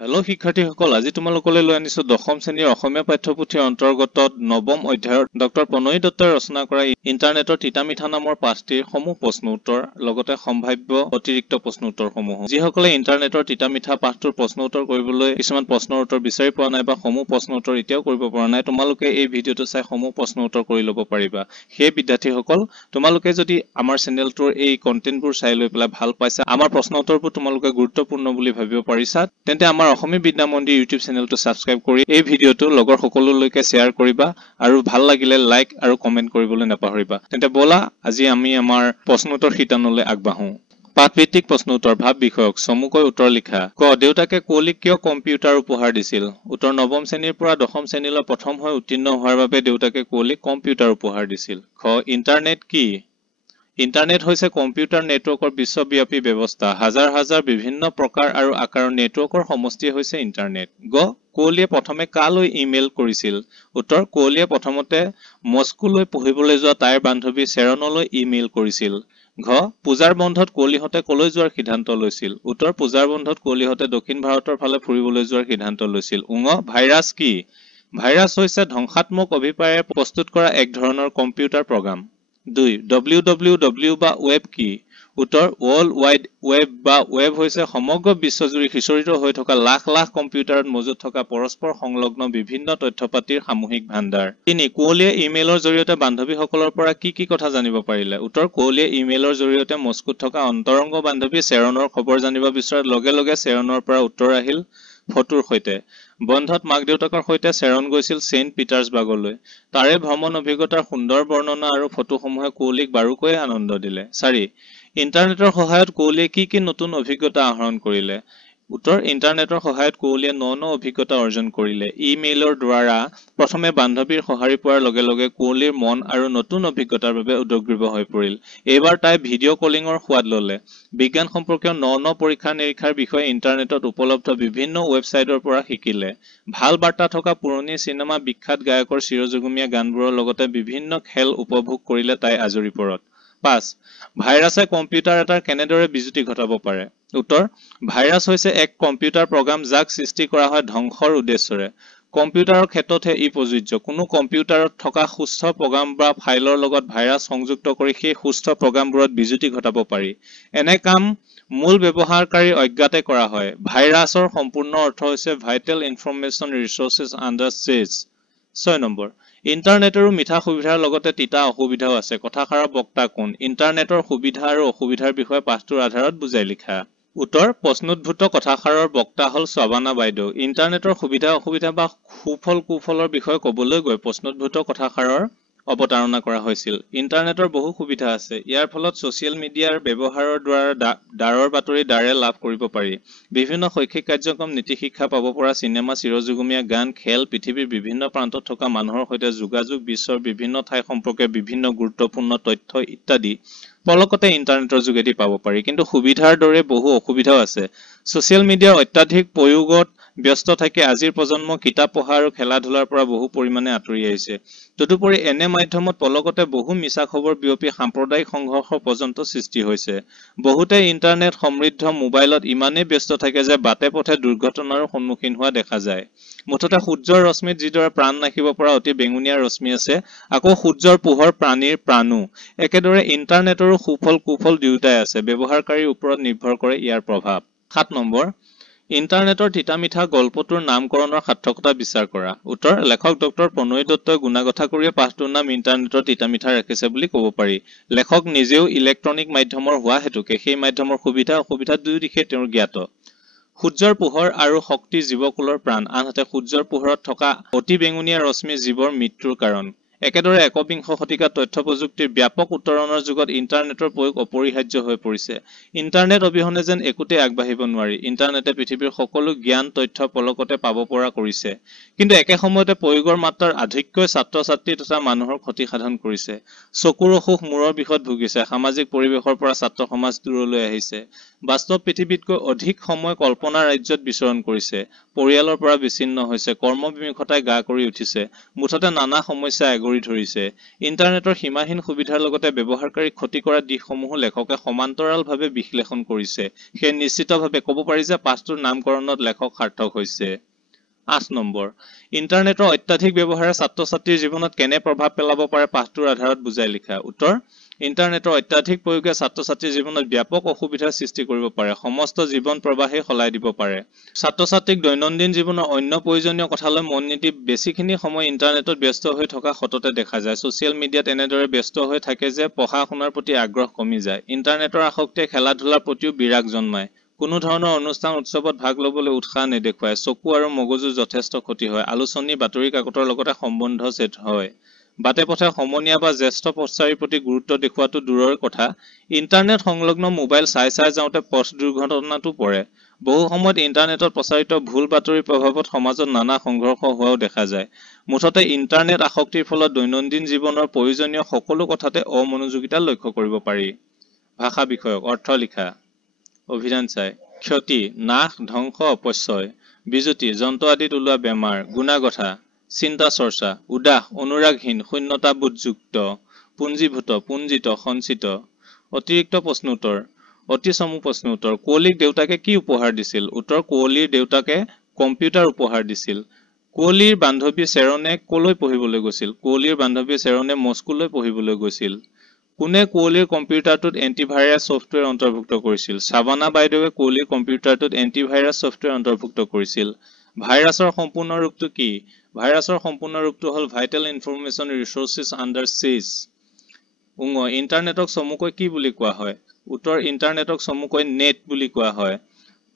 Hello' শিক্ষাৰ্থীসকল, আজি তোমালোকলৈ লৈ আনিছো দশম শ্ৰেণীৰ অসমীয়া পাঠ্যপুথিৰ অন্তৰ্গত নৱম অধ্যায়ৰ ডক্টৰ প্ৰণয় দত্তই ৰচনা কৰা ইণ্টাৰনেটৰ তিতামিঠা নামৰ পাঠটিৰ সমূহ প্ৰশ্ন উত্তৰ লগতে সম্ভাৱ্য অতিৰিক্ত প্ৰশ্ন উত্তৰসমূহ। যিসকলে ইণ্টাৰনেটৰ তিতামিঠা পাঠটোৰ প্ৰশ্ন উত্তৰ কৰিবলৈ কিছুমান প্ৰশ্নৰ উত্তৰ বিচাৰি পোৱা নাই বা সমূহ প্ৰশ্ন উত্তৰ এতিয়াও কৰিব পৰা নাই, তোমালোকে এই ভিডিঅ'টো চাই সমূহ প্ৰশ্ন উত্তৰ কৰি ল'ব পাৰিবা। সেই বিদ্যাৰ্থীসকল, তোমালোকে যদি আমাৰ চেনেলটোৰ এই কণ্টেণ্টবোৰ চাই লৈ পেলাই ভাল পাইছা, আমাৰ প্ৰশ্ন উত্তৰবোৰ তোমালোকে গুৰুত্বপূৰ্ণ বুলি ভাবিব পাৰিছা, তেন্তে আমাৰ অসমীয়া বিদ্যা মন্দিৰ ইউটিউব চেনেলটো ছাবস্ক্ৰাইব কৰি এই ভিডিঅ'টো লগৰ সকলোলৈকে শ্বেয়াৰ কৰিবা আৰু ভাল লাগিলে লাইক আৰু কমেণ্ট কৰিবলৈ নাপাহৰিবা। তেন্তে ব'লা আজি আমি আমাৰ প্ৰশ্ন উত্তৰ শিতানলৈ আগবাঢ়ো। পাঠভিত্তিক প্ৰশ্ন উত্তৰ, ভাৱ বিষয়ক, চমুকৈ উত্তৰ লিখা। ক, দেউতাকে কুঁৱলীক কিয় কম্পিউটাৰ উপহাৰ দিছিল? উত্তৰ, নৱম শ্ৰেণীৰ পৰা দশম শ্ৰেণীলৈ প্ৰথম হৈ উত্তীৰ্ণ হোৱাৰ বাবে দেউতাকে কুঁৱলীক কম্পিউটাৰ উপহাৰ দিছিল। খ, ইণ্টাৰনেট কি? ইণ্টাৰনেট হৈছে কম্পিউটাৰ নেটৱৰ্কৰ বিশ্বব্যাপী ব্যৱস্থা। হাজাৰ হাজাৰ বিভিন্ন প্ৰকাৰ আৰু আকাৰৰ নেটৱৰ্কৰ সমষ্টি হৈছে ইণ্টাৰনেট। গ, কুঁৱলীয়ে প্ৰথমে কালৈ ইমেইল কৰিছিল? উত্তৰ, কুঁৱলীয়ে প্ৰথমতে মস্কোলৈ পঢ়িবলৈ যোৱা তাইৰ বান্ধৱী শ্বেৰণলৈ ইমেইল কৰিছিল। ঘ, পূজাৰ বন্ধত কুঁৱলীহঁতে কলৈ যোৱাৰ সিদ্ধান্ত লৈছিল? উত্তৰ, পূজাৰ বন্ধত কুঁৱলীহঁতে দক্ষিণ ভাৰতৰ ফালে ফুৰিবলৈ যোৱাৰ সিদ্ধান্ত লৈছিল। ঙ, ভাইৰাছ কি? ভাইৰাছ হৈছে ধ্বংসাত্মক অভিপ্ৰায়েৰে প্ৰস্তুত কৰা এক ধৰণৰ কম্পিউটাৰ প্ৰগ্ৰাম। 2. www বা ৱেব কি? উত্তৰ, ৱৰ্ল্ড ৱাইড ৱেব বা ৱেব হৈছে সমগ্ৰ বিশ্বজুৰি সিঁচৰিত হৈ থকা লাখ লাখ কম্পিউটাৰত মজুত থকা পৰস্পৰ সংলগ্ন বিভিন্ন তথ্যপাতিৰ সামূহিক ভাণ্ডাৰ। 3. কুঁৱলীয়ে ইমেইলৰ জৰিয়তে বান্ধৱীসকলৰ পৰা কি কি কথা জানিব পাৰিলে? উত্তৰ, কুঁৱলীয়ে ইমেইলৰ জৰিয়তে মস্কোত থকা অন্তৰংগ বান্ধৱী শ্বেৰণৰ খবৰ জানিব বিচৰাৰ লগে লগে শ্বেৰণৰ পৰা উত্তৰ আহিল ফটোৰ সৈতে। বন্ধত মাক দেউতাকৰ সৈতে শ্বেৰন গৈছিল ছেইণ্ট পিটাৰ্ছবাৰ্গলৈ। তাৰে ভ্ৰমণ অভিজ্ঞতাৰ সুন্দৰ বৰ্ণনা আৰু ফটোসমূহে কুঁৱলীক বাৰুকৈয়ে আনন্দ দিলে। 4. ইণ্টাৰনেটৰ সহায়ত কুঁৱলীয়ে কি কি নতুন অভিজ্ঞতা আহৰণ কৰিলে? উত্তৰ, ইণ্টাৰনেটৰ সহায়ত কুঁৱলীয়ে ন অভিজ্ঞতা অৰ্জন কৰিলে। ইমেইলৰ দ্বাৰা প্ৰথমে বান্ধৱীৰ সঁহাৰি পোৱাৰ লগে লগে কুঁৱলীৰ মন আৰু নতুন অভিজ্ঞতাৰ বাবে উদগ্ৰীৱ হৈ পৰিল। এইবাৰ তাই ভিডিঅ' কলিঙৰ সোৱাদ ললে। বিজ্ঞান সম্পৰ্কীয় ন পৰীক্ষা নিৰীক্ষাৰ বিষয়ে ইণ্টাৰনেটত উপলব্ধ বিভিন্ন ৱেবছাইটৰ পৰা শিকিলে। ভাল বাৰ্তা থকা পুৰণি চিনেমা, বিখ্যাত গায়কৰ চিৰযুগমীয়া গানবোৰৰ লগতে বিভিন্ন খেল উপভোগ কৰিলে তাই আজৰি পৰত। 5. ভাইৰাছে কম্পিউটাৰ এটাৰ কেনেদৰে বিজুতি ঘটাব পাৰে? উত্তৰ, ভাইৰাছ হৈছে এক কম্পিউটাৰ প্ৰগ্ৰাম যাক সৃষ্টি কৰা হয় ধ্বংসৰ উদ্দেশ্যৰে। কম্পিউটাৰৰ ক্ষেত্ৰতহে ই প্ৰযোজ্য। কোনো কম্পিউটাৰত থকা সুস্থ প্ৰগ্ৰাম বা ফাইলৰ লগত ভাইৰাছ সংযুক্ত কৰি সেই সুস্থ প্ৰগ্ৰামবোৰত বিজুতি ঘটাব পাৰি। এনে কাম মূল ব্যৱহাৰকাৰীৰ অজ্ঞাতে কৰা হয়। ভাইৰাছৰ সম্পূৰ্ণ অৰ্থ হৈছে vital information resources under siege. 6 number, ইণ্টাৰনেটৰো মিঠা সুবিধাৰ লগতে তিতা অসুবিধাও আছে। কথাষাৰৰ বক্তা কোন? ইণ্টাৰনেটৰ সুবিধা আৰু অসুবিধাৰ বিষয়ে পাঠটোৰ আধাৰত বুজাই লিখা। উত্তৰ, প্ৰশ্নোদ্ভূত কথাষাৰৰ বক্তা হ'ল শ্বাবানা বাইদেউ। ইণ্টাৰনেটৰ সুবিধা অসুবিধা বা সুফল কুফলৰ বিষয়ে ক'বলৈ গৈ প্ৰশ্নোদ্ভূত কথাষাৰৰ অৱতাৰণা কৰা হৈছিল। ইণ্টাৰনেটৰ বহু সুবিধা আছে। ইয়াৰ ফলত ছচিয়েল মিডিয়াৰ ব্যৱহাৰৰ দ্বাৰা ডাঁৰৰ বাতৰি ডাঁৰে লাভ কৰিব পাৰি। বিভিন্ন শৈক্ষিক কাৰ্যক্ৰম, নীতি শিক্ষা পাব পৰা চিনেমা, চিৰযুগমীয়া গান, খেল, পৃথিৱীৰ বিভিন্ন প্ৰান্তত থকা মানুহৰ সৈতে যোগাযোগ, বিশ্বৰ বিভিন্ন ঠাই সম্পৰ্কে বিভিন্ন গুৰুত্বপূৰ্ণ তথ্য ইত্যাদি পলকতে ইণ্টাৰনেটৰ যোগেদি পাব পাৰি। কিন্তু সুবিধাৰ দৰে বহু অসুবিধাও আছে। ছচিয়েল মিডিয়াৰ অত্যাধিক প্ৰয়োগত ব্যস্ত থাকি আজিৰ প্ৰজন্ম কিতাপ পঢ়া আৰু খেলা ধূলাৰ পৰা বহু পৰিমাণে আঁতৰি আহিছে। তদুপৰি এনে মাধ্যমত পলকতে বহু মিছা খবৰ বিয়পি সাম্প্ৰদায়িক সংঘৰ্ষ পৰ্যন্ত সৃষ্টি হৈছে। বহুতে ইণ্টাৰনেট সমৃদ্ধ মোবাইলত ইমানেই ব্যস্ত থাকে যে বাটে পথে দুৰ্ঘটনাৰো সন্মুখীন হোৱা দেখা যায়। মুঠতে সূৰ্যৰ ৰশ্মিত যিদৰে প্ৰাণ ৰাখিব পৰা অতি বেঙুনীয়া ৰশ্মি আছে, আকৌ সূৰ্যৰ পোহৰ প্ৰাণীৰ প্ৰাণো। একেদৰে ইণ্টাৰনেটৰো সুফল কুফল দুয়োটাই আছে। ব্যৱহাৰকাৰীৰ ওপৰত নিৰ্ভৰ কৰে ইয়াৰ প্ৰভাৱ। 7 নম্বৰ, ইণ্টাৰনেটৰ তিতামিঠা গল্পটোৰ নামকৰণৰ সাৰ্থকতা বিচাৰ কৰা। উত্তৰ, লেখক ডক্টৰ প্ৰণয় দত্তই গুণাগথা কৰিয়ে পাঠটোৰ নাম ইণ্টাৰনেটৰ তিতামিঠা ৰাখিছে বুলি ক'ব পাৰি। লেখক নিজেও ইলেক্ট্ৰনিক মাধ্যমৰ হোৱা হেতুকে সেই মাধ্যমৰ সুবিধা অসুবিধা দুয়ো দিশে তেওঁৰ জ্ঞাত। সূৰ্যৰ পোহৰ আৰু শক্তি জীৱকুলৰ প্ৰাণ, আনহাতে সূৰ্যৰ পোহৰত থকা অতি বেঙুনীয়া ৰশ্মি জীৱৰ মৃত্যুৰ কাৰণ। একেদৰে একবিংশ শতিকাত তথ্য প্ৰযুক্তিৰ ব্যাপক উত্তৰণৰ যুগত ইণ্টাৰনেটৰ প্ৰয়োগ অপৰিহাৰ্য হৈ পৰিছে। ইণ্টাৰনেট অবিহনে যেন একোতে আগবাঢ়িব নোৱাৰি। ইণ্টাৰনেটে পৃথিৱীৰ সকলো জ্ঞান তথ্য পলকতে পাব পৰা কৰিছে। কিন্তু একে সময়তে প্ৰয়োগৰ মাত্ৰাৰ আধিক্যই ছাত্ৰ ছাত্ৰী তথা মানুহৰ ক্ষতি সাধন কৰিছে। চকুৰ অসুখ, মূৰৰ বিষত ভুগিছে। সামাজিক পৰিৱেশৰ পৰা ছাত্ৰ সমাজ দূৰলৈ আহিছে। বাস্তৱ পৃথিৱীতকৈ অধিক সময় কল্পনা ৰাজ্যত বিচৰণ কৰিছে, পৰিয়ালৰ পৰা বিচ্ছিন্ন হৈছে, কৰ্মবিমুখতাই গা কৰি উঠিছে, মুঠতে নানা সমস্যা এগৰি ধৰিছে। ইণ্টাৰনেটৰ সীমাহীন সুবিধাৰ লগতে ব্যৱহাৰকাৰীক ক্ষতি কৰা দিশসমূহো লেখকে সমান্তৰালভাৱে বিশ্লেষণ কৰিছে। সেয়ে নিশ্চিতভাৱে ক'ব পাৰি যে পাঠটোৰ নামকৰণত লেখক সাৰ্থক হৈছে। 8 নম্বৰ, ইণ্টাৰনেটৰ অত্যাধিক ব্যৱহাৰে ছাত্ৰ-ছাত্ৰীৰ জীৱনত কেনে প্ৰভাৱ পেলাব পাৰে পাঠটোৰ আধাৰত বুজাই লিখা। উত্তৰ, ইণ্টাৰনেটৰ অত্যাধিক প্ৰয়োগে ছাত্ৰ-ছাত্ৰীৰ জীৱনত ব্যাপক অসুবিধাৰ সৃষ্টি কৰিব পাৰে, সমস্ত জীৱন প্ৰবাহেই সলাই দিব পাৰে। ছাত্ৰ-ছাত্ৰীক দৈনন্দিন জীৱনৰ অন্য প্ৰয়োজনীয় কথালৈ মন নিদি বেছিখিনি সময় ইণ্টাৰনেটত ব্যস্ত হৈ থকা সততে দেখা যায়। ছচিয়েল মিডিয়াত এনেদৰে ব্যস্ত হৈ থাকে যে পঢ়া-শুনাৰ প্ৰতি আগ্ৰহ কমি যায়। ইণ্টাৰনেটৰ আসক্তিয়ে খেলা-ধূলাৰ প্ৰতিও বিৰাগ জন্মায়। কোনো ধৰণৰ অনুষ্ঠান উৎসৱত ভাগ ল'বলৈ উৎসাহ নেদেখুৱায়। চকু আৰু মগজুৰ যথেষ্ট ক্ষতি হয়। আলোচনী, বাতৰি কাকতৰ লগতে সম্বন্ধ ছেদ হয়। বাটে পথে সমনীয়া বা জ্যেষ্ঠ পথচাৰীৰ প্ৰতি গুৰুত্ব দেখুৱাটো দূৰৰ কথা, ইণ্টাৰনেট সংলগ্ন মোবাইল চাই যাওঁতে পথ দুৰ্ঘটনাতো পৰে। বহু সময়ত ইণ্টাৰনেটত প্ৰচাৰিত ভুল বাতৰিৰ প্ৰভাৱত সমাজত নানা সংঘৰ্ষ হোৱাও দেখা যায়। মুঠতে ইণ্টাৰনেট আসক্তিৰ ফলত দৈনন্দিন জীৱনৰ প্ৰয়োজনীয় সকলো কথাতে অমনোযোগিতা লক্ষ্য কৰিব পাৰি। ভাষা বিষয়ক অৰ্থ লিখা। অভিধান চাই। ক্ষতি, নাশ, ধ্বংস, অপচয়। বিজুতি, যন্ত্ৰ আদিত ওলোৱা বেমাৰ। গুণাগথা, চিন্তা চৰ্চা। উদাস, অনুৰাগহীন, শূন্যতাবোধযুক্ত। পুঞ্জীভূত, পুঞ্জিত, সঞ্চিত। অতিৰিক্ত প্ৰশ্ন উত্তৰ। অতি চমু প্ৰশ্ন উত্তৰ। কুঁৱলীক দেউতাকে কি উপহাৰ দিছিল? উত্তৰ, কুঁৱলীৰ দেউতাকে কম্পিউটাৰ উপহাৰ দিছিল। কুঁৱলীৰ বান্ধৱী চেৰণে কলৈ পঢ়িবলৈ গৈছিল? কুঁৱলীৰ বান্ধৱী চেৰণে মস্কোলৈ পঢ়িবলৈ গৈছিল। কোনে কুঁৱলীৰ কম্পিউটাৰটোত এণ্টিভাইৰাছ ছফ্টৱেৰ অন্তৰ্ভুক্ত কৰিছিল? সাবানা বাইদেৱে কুঁৱলীৰ কম্পিউটাৰটোত এণ্টিভাইৰাছ ছফ্টৱেৰ অন্তৰ্ভুক্ত কৰিছিল। ভাইৰাছৰ সম্পূৰ্ণ ৰূপটো কি? ভাইৰাছৰ সম্পূৰ্ণ ৰূপটো হ'ল ভাইটেল ইনফৰমেশ্যন ৰিচোৰ্চেছ আণ্ডাৰ চিজ। ইণ্টাৰনেটক চমুকৈ কি বুলি কোৱা হয়? উত্তৰ, ইণ্টাৰনেটক চমুকৈ নেট বুলি কোৱা হয়।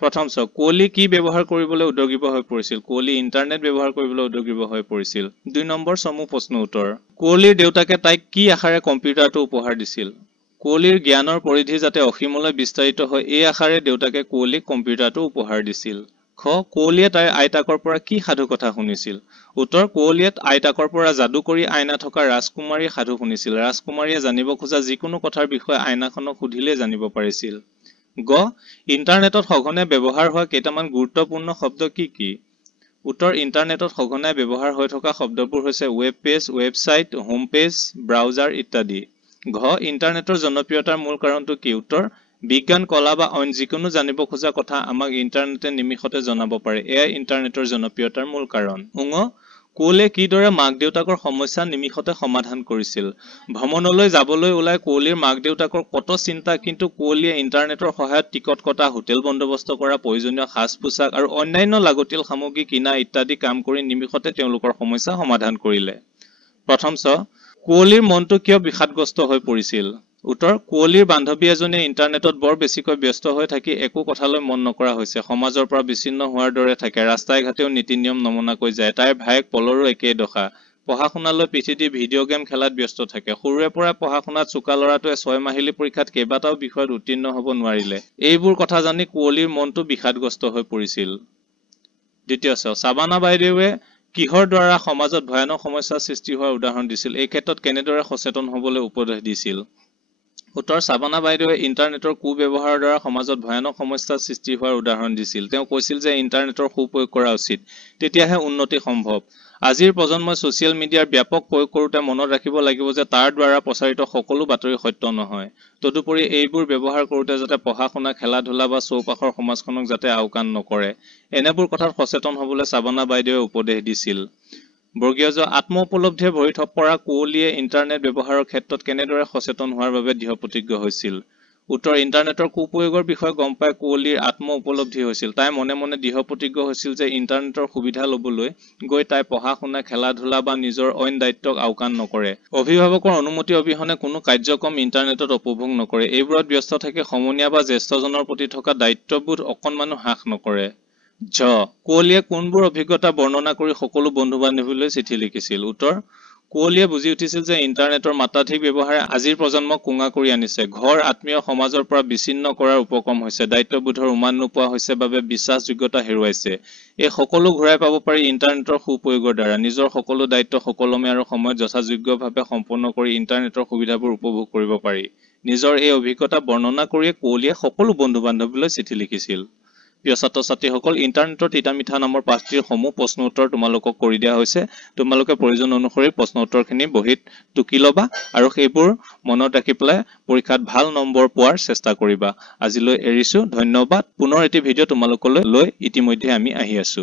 প্ৰথম চাওক, কুঁৱলী কি ব্যৱহাৰ কৰিবলৈ উদ্যোগীব হৈ পৰিছিল? কুঁৱলী ইণ্টাৰনেট ব্যৱহাৰ কৰিবলৈ উদ্যোগীব হৈ পৰিছিল। 2 নম্বৰ চমু প্ৰশ্ন উত্তৰ। কুঁৱলীৰ দেউতাকে তাইক কি আশাৰে কম্পিউটাৰটো উপহাৰ দিছিল? কুঁৱলীৰ জ্ঞানৰ পৰিধি যাতে অসীমলৈ বিস্তাৰিত হয় এই আশাৰে দেউতাকে কুঁৱলীক কম্পিউটাৰটো উপহাৰ দিছিল। খ, কুঁৱলীয়ে তাইৰ আইতাকৰ পৰা কি সাধু কথা শুনিছিল? উত্তৰ, কুঁৱলীয়ে আইতাকৰ পৰা যাদু কৰি আইনা থকা ৰাজকুমাৰীৰ সাধু শুনিছিল। ৰাজকুমাৰীয়ে জানিব খোজা যিকোনো কথাৰ বিষয়ে আইনাখনক সুধিলেই জানিব পাৰিছিল। গ, ইণ্টাৰনেটত সঘনাই ব্যৱহাৰ হোৱা কেইটামান গুৰুত্বপূৰ্ণ শব্দ কি কি? উত্তৰ, ইণ্টাৰনেটত সঘনাই ব্যৱহাৰ হৈ থকা শব্দবোৰ হৈছে web page, website, home page, browser ইত্যাদি। ঘ, ইণ্টাৰনেটৰ জনপ্ৰিয়তাৰ মূল কাৰণটো কি? উত্তৰ, বিজ্ঞান, কলা বা অইন যিকোনো জানিব খোজা কথা আমাক ইণ্টাৰনেটে নিমিষতে জনাব পাৰে। এয়াই ইণ্টাৰনেটৰ জনপ্ৰিয়তাৰ মূল কাৰণ। কুঁৱলীয়ে কিদৰে মাক দেউতাকৰ সমস্যা নিমিষতে সমাধান কৰিছিল? ভ্ৰমণলৈ যাবলৈ ওলাই কুঁৱলীৰ মাক দেউতাকৰ কত চিন্তা, কিন্তু কুঁৱলীয়ে ইণ্টাৰনেটৰ সহায়ত টিকট কটা, হোটেল বন্দোবস্ত কৰা, প্ৰয়োজনীয় সাজ পোছাক আৰু অন্যান্য লাগতিয়াল সামগ্ৰী কিনা ইত্যাদি কাম কৰি নিমিষতে তেওঁলোকৰ সমস্যা সমাধান কৰিলে। প্ৰথম কুঁৱলীৰ মনটো কিয় বিষাদগ্ৰস্ত হৈ পৰিছিল? উত্তৰ, কুঁৱলীৰ বান্ধৱী এজনীয়ে ইণ্টাৰনেটত বৰ বেছিকৈ ব্যস্ত হৈ থাকি একো কথালৈ মন নকৰা হৈছে। সমাজৰ পৰা বিচ্ছিন্ন হোৱাৰ দৰে থাকে, ৰাস্তাই ঘাটেও নীতি নিয়ম নমনাকৈ যায়। তাইৰ ভায়েক পলৰো একেই দশা। পঢ়া শুনালৈ পিঠি দি ভিডিঅ' গেম খেলাত ব্যস্ত থাকে। সৰুৰে পৰা পঢ়া শুনাত চোকা ল'ৰাটোৱে 6 মাহিলী পৰীক্ষাত কেইবাটাও বিষয়ত উত্তীৰ্ণ হ'ব নোৱাৰিলে। এইবোৰ কথা জানি কুঁৱলীৰ মনটো বিষাদগ্ৰস্ত হৈ পৰিছিল। দ্বিতীয় সাবানা বাইদেৱে কিহৰ দ্বাৰা সমাজত ভয়ানক সমস্যাৰ সৃষ্টি হোৱাৰ উদাহৰণ দিছিল? এই ক্ষেত্ৰত কেনেদৰে সচেতন হ'বলৈ উপদেশ দিছিল? উত্তৰ, সাবানা বাইদেৱে ইণ্টাৰনেটৰ কুব্যৱহাৰৰ দ্বাৰা সমাজত ভয়ানক সমস্যাৰ সৃষ্টি হোৱাৰ উদাহৰণ দিছিল। তেওঁ কৈছিল যে ইণ্টাৰনেটৰ সুপ্ৰয়োগ কৰা উচিত, তেতিয়াহে উন্নতি সম্ভৱ। আজিৰ প্ৰজন্মই ছচিয়েল মিডিয়াৰ ব্যাপক প্ৰয়োগ কৰোঁতে মনত ৰাখিব লাগিব যে তাৰ দ্বাৰা প্ৰচাৰিত সকলো বাতৰি সত্য নহয়। তদুপৰি এইবোৰ ব্যৱহাৰ কৰোঁতে যাতে পঢ়া শুনা, খেলা ধূলা বা চৌপাশৰ সমাজখনক যাতে আওকাণ নকৰে, এনেবোৰ কথাত সচেতন হ'বলৈ সাবানা বাইদেৱে উপদেশ দিছিল। আত্ম উপলব্ধিয়ে ভৰি পৰা কুঁৱলীয়ে ইণ্টাৰনেট ব্যৱহাৰৰ ক্ষেত্ৰত কেনেদৰে সচেতন হোৱাৰ বাবে দৃঢ় প্ৰতিজ্ঞ হৈছিল? উত্তৰ, ইণ্টাৰনেটৰ কুপ্ৰয়োগৰ বিষয়ে গম পাই কুঁৱলীৰ আত্ম উপলব্ধি হৈছিল। তাই মনে মনে দৃঢ় প্ৰতিজ্ঞ হৈছিল যে ইণ্টাৰনেটৰ সুবিধা ল'বলৈ গৈ তাই পঢ়া শুনা, খেলা ধূলা বা নিজৰ অইন দায়িত্বক আওকাণ নকৰে। অভিভাৱকৰ অনুমতি অবিহনে কোনো কাৰ্যক্ৰম ইণ্টাৰনেটত উপভোগ নকৰে। এইবোৰত ব্যস্ত থাকি সমনীয়া বা জ্যেষ্ঠজনৰ প্ৰতি থকা দায়িত্ববোধ অকণমানো হ্ৰাস নকৰে। কুঁৱলীয়ে কোনবোৰ অভিজ্ঞতা বৰ্ণনা কৰি সকলো বন্ধু বান্ধৱীলৈ চিঠি লিখিছিল? উত্তৰ, কুঁৱলীয়ে বুজি উঠিছিল যে ইণ্টাৰনেটৰ মাত্ৰাধিক ব্যৱহাৰে আজিৰ প্ৰজন্মক কোঙা কৰি আনিছে। ঘৰ, আত্মীয়, সমাজৰ পৰা বিচ্ছিন্ন কৰাৰ উপক্ৰম হৈছে। দায়িত্ববোধৰ উমান নোপোৱা হৈছে বাবে বিশ্বাসযোগ্যতা হেৰুৱাইছে। এই সকলো ঘূৰাই পাব পাৰি ইণ্টাৰনেটৰ সুপ্ৰয়োগৰ দ্বাৰা। নিজৰ সকলো দায়িত্ব সুকলমে আৰু সময়ত যথাযোগ্যভাৱে সম্পন্ন কৰি ইণ্টাৰনেটৰ সুবিধাবোৰ উপভোগ কৰিব পাৰি। নিজৰ এই অভিজ্ঞতা বৰ্ণনা কৰি কুঁৱলীয়ে সকলো বন্ধু-বান্ধৱীলৈ চিঠি লিখিছিল। প্ৰিয় ছাত্ৰ-ছাত্ৰীসকল, ইণ্টাৰনেটৰ তিতা মিঠা নামৰ পাঠটিৰ সমূহ প্ৰশ্ন উত্তৰ তোমালোকক কৰি দিয়া হৈছে। তোমালোকে প্ৰয়োজন অনুসৰি প্ৰশ্ন উত্তৰখিনি বহীত টুকি ল'বা আৰু সেইবোৰ মনত ৰাখি পেলাই পৰীক্ষাত ভাল নম্বৰ পোৱাৰ চেষ্টা কৰিবা। আজিলৈ এৰিছো, ধন্যবাদ। পুনৰ এটি ভিডিঅ' তোমালোকলৈ লৈ ইতিমধ্যে আমি আহি আছো।